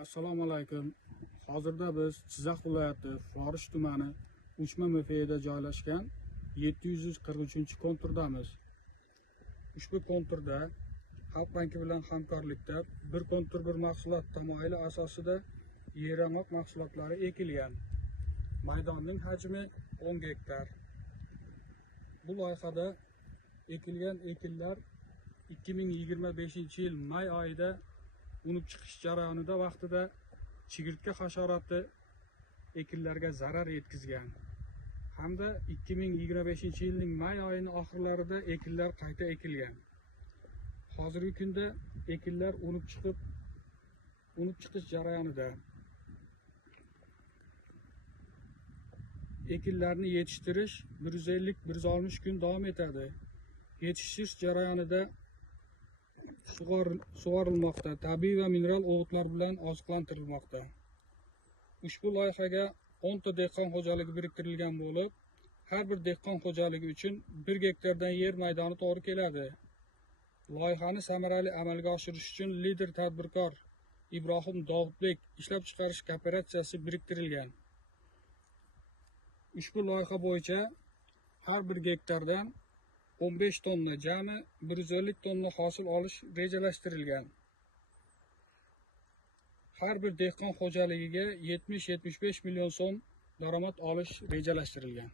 Assalomu alaykum. Hozirda biz Jizzax viloyati Forish tumani Uchma MFida joylashgan 743-konturdamiz. Ushbu konturda Xalq banki bilan hamkorlikda bir kontur bir mahsulot tamoyili asosida yerangoq mahsulotlari ekilgan. Maydonning hajmi 10 gektar. Bu loyihada ekilgan ekinlar 2025-yil may oyida unib chiqish jarayonida vaqtida chigirtka hasharoti ekinlarga zarar yetkazgan hamda 2025-yilning may oyining oxirlarida ekinlar qayta ekilgan. Hozirgi kunda ekinlar unib chiqish jarayonida. Ekinlarni yetishtirish 150-160 kun davom etadi. Yetishish jarayonida sug'orilmoqda, tabiiy va mineral o'g'itlar bilan oziqlantirilmoqda. Ushbu loyihaga 10 ta dehqon xo'jaligi biriktirilgan bo'lib, har bir dehqon xo'jaligi uchun 1 gektardan yer maydoni to'g'ri keladi. Loyihani samarali amalga oshirish uchun lider tadbirkor Ibrohim Dovudbek ishlab chiqarish kooperatsiyasi biriktirilgan. Ushbu loyiha bo'yicha har bir gektardan 15 tonna, jami 150 tonna hosil olish rejalashtirilgan. Har bir dehqon xo'jaligiga 70-75 million so'm daromad olish rejalashtirilgan.